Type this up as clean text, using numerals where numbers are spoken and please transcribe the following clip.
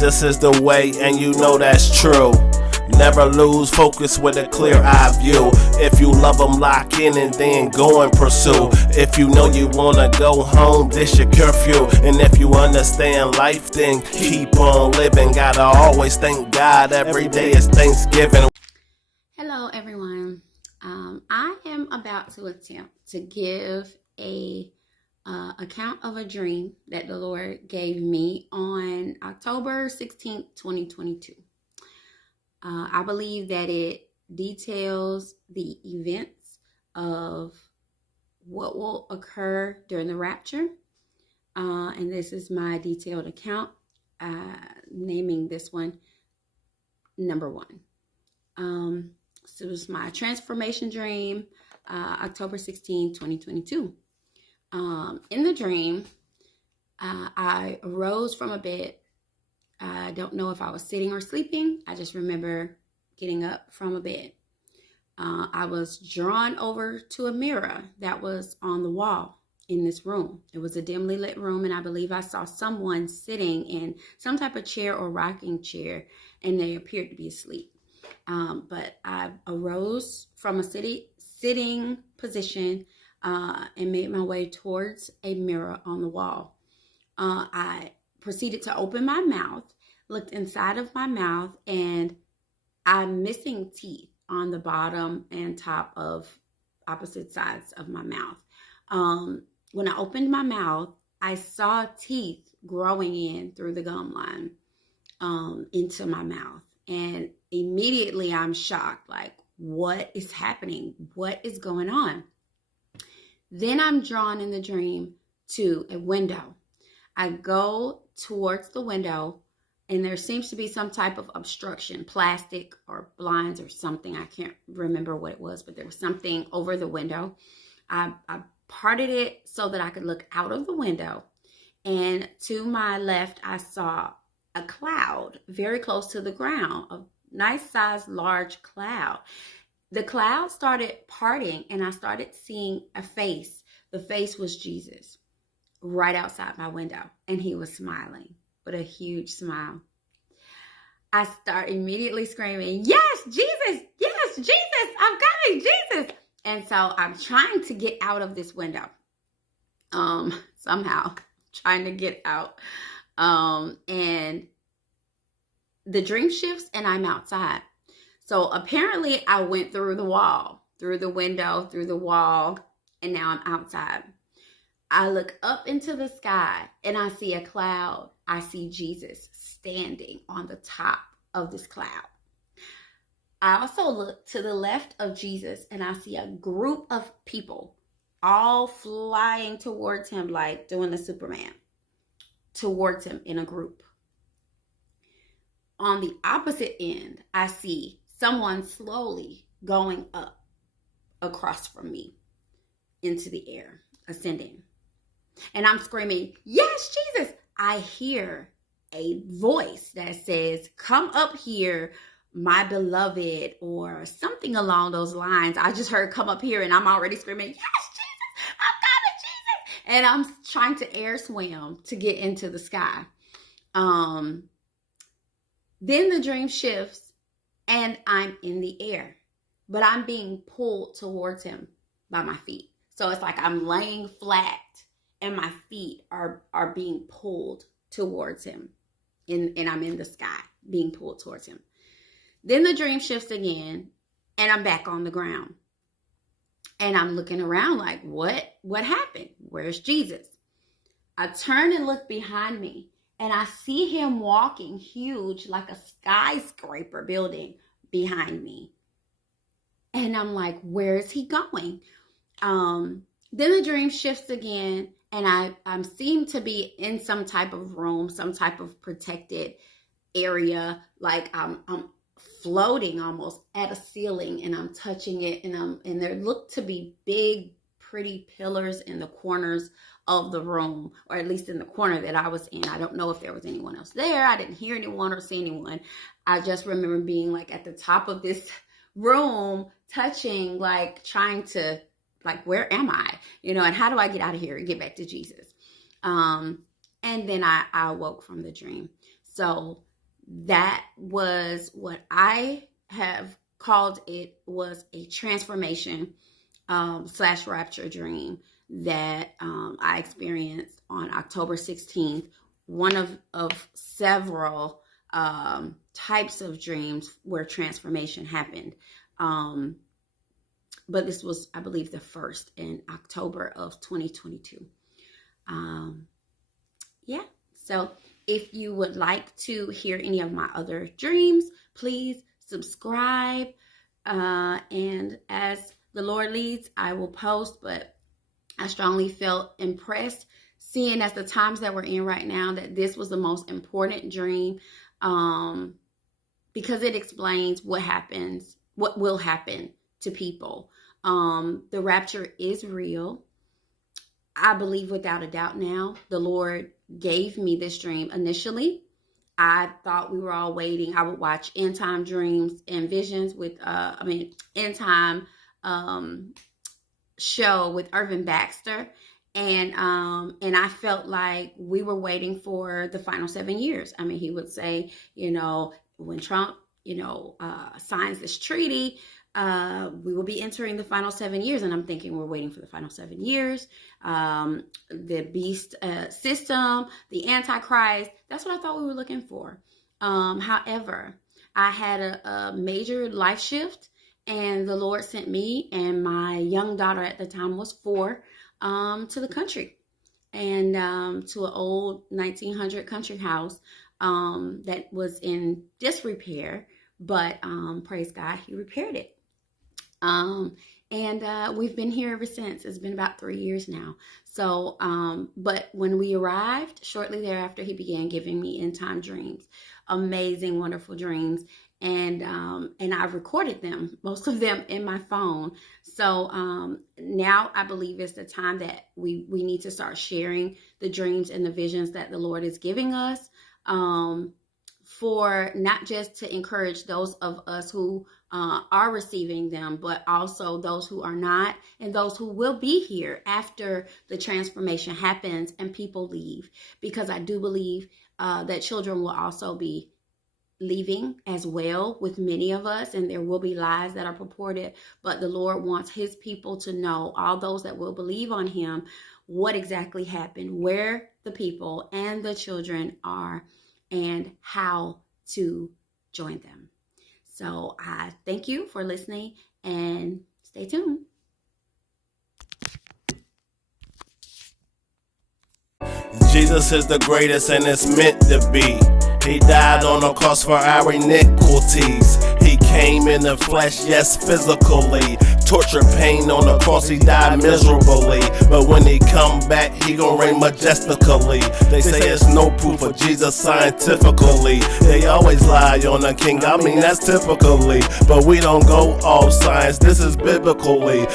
Jesus is the way, and you know that's true. Never lose focus with a clear eye view. If you love them, lock in and then go and pursue. If you know you wanna go home, this your curfew. And if you understand life, then keep on living. Gotta always thank God, every day is Thanksgiving. Hello everyone. I am about to attempt to give a account of a dream that the Lord gave me on October 16th, 2022. I believe that it details the events of what will occur during the rapture. And this is my detailed account, naming this one number 1. So it was my transformation dream, October 16, 2022. In the dream, I arose from a bed. I don't know if I was sitting or sleeping. I just remember getting up from a bed. I was drawn over to a mirror that was on the wall in this room. It was a dimly lit room, and I believe I saw someone sitting in some type of chair or rocking chair, and they appeared to be asleep. But I arose from a sitting position and made my way towards a mirror on the wall. I proceeded to open my mouth, looked inside of my mouth, and I'm missing teeth on the bottom and top of opposite sides of my mouth. When I opened my mouth, I saw teeth growing in through the gum line into my mouth. And immediately I'm shocked, like, what is happening? What is going on? Then I'm drawn in the dream to a window. I go towards the window, and there seems to be some type of obstruction, plastic or blinds or something. I can't remember what it was, but there was something over the window. I parted it so that I could look out of the window. And to my left, I saw a cloud very close to the ground, a nice sized large cloud. The cloud started parting, and I started seeing a face. The face was Jesus right outside my window, and he was smiling with a huge smile. I start immediately screaming, "Yes, Jesus! Yes, Jesus! I'm coming, Jesus!" And so I'm trying to get out of this window. Somehow trying to get out. And the dream shifts, and I'm outside. So apparently I went through the wall, through the window, through the wall, and now I'm outside. I look up into the sky, and I see a cloud. I see Jesus standing on the top of this cloud. I also look to the left of Jesus, and I see a group of people all flying towards him, like doing the Superman, towards him in a group. On the opposite end, I see someone slowly going up across from me into the air, ascending. And I'm screaming, "Yes, Jesus!" I hear a voice that says, "Come up here, my beloved," or something along those lines. I just heard "come up here," and I'm already screaming, "Yes, Jesus! I'm coming, Jesus!" And I'm trying to air swim to get into the sky. Then the dream shifts, and I'm in the air, but I'm being pulled towards him by my feet. So it's like I'm laying flat, and my feet are being pulled towards him. And I'm in the sky being pulled towards him. Then the dream shifts again, and I'm back on the ground. And I'm looking around like, what happened? Where's Jesus? I turn and look behind me, and I see him walking huge, like a skyscraper building behind me. And I'm like, where is he going? Then the dream shifts again, and I seem to be in some type of room, some type of protected area, like I'm floating almost at a ceiling, and I'm touching it, and there look to be big, pretty pillars in the corners of the room, or at least in the corner that I was in. I don't know if there was anyone else there. I didn't hear anyone or see anyone. I just remember being like at the top of this room, touching, like trying to, like, where am I? You know, and how do I get out of here and get back to Jesus? And then I awoke from the dream. So that was what I have called it, was a transformation slash rapture dream that I experienced on October 16th. One of several types of dreams where transformation happened. But this was, I believe, the first in October of 2022. Yeah, so if you would like to hear any of my other dreams, please subscribe. And as the Lord leads, I will post, but I strongly felt impressed seeing as the times that we're in right now that this was the most important dream, because it explains what will happen to people. The rapture is real. I believe without a doubt now. The Lord gave me this dream initially. I thought we were all waiting. I would watch End Time Dreams and Visions with, End Time show with Irvin Baxter. And I felt like we were waiting for the final 7 years. I mean, he would say, when Trump, signs this treaty, we will be entering the final 7 years. And I'm thinking we're waiting for the final 7 years. The beast system, the Antichrist, that's what I thought we were looking for. However, I had a major life shift, and the Lord sent me and my young daughter at the time was 4 to the country, and to an old 1900 country house that was in disrepair, but praise God, he repaired it. And we've been here ever since. It's been about 3 years now. So, but when we arrived, shortly thereafter, he began giving me end time dreams, amazing, wonderful dreams. And I've recorded them, most of them in my phone. So, now I believe it's the time that we need to start sharing the dreams and the visions that the Lord is giving us, for not just to encourage those of us who are receiving them, but also those who are not, and those who will be here after the transformation happens and people leave. Because I do believe that children will also be leaving as well with many of us, and there will be lies that are purported, but the Lord wants his people to know, all those that will believe on him, what exactly happened, where the people and the children are, and how to join them. So I thank you for listening, and stay tuned. Jesus is the greatest, and it's meant to be. He died on the cross for our iniquities. He came in the flesh, yes, physically. Torture, pain on the cross, he died miserably. But when he come back, he gon' reign majestically. They say it's no proof of Jesus scientifically. They always lie on the king, I mean that's typically. But we don't go off science, this is biblically.